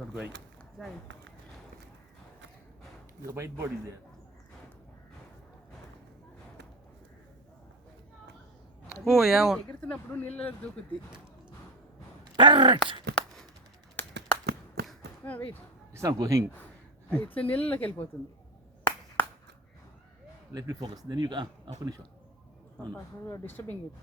not going. Right. The white board is there. Oh, yeah. ఎగురుతున్నప్పుడు నీళ్ళలో దూకుద్ది. Wait, It's not going. ఇట్లా నీళ్ళలోకి వెళ్ళిపోతుంది. Let me focus. Then you can finish one. Disturbing it.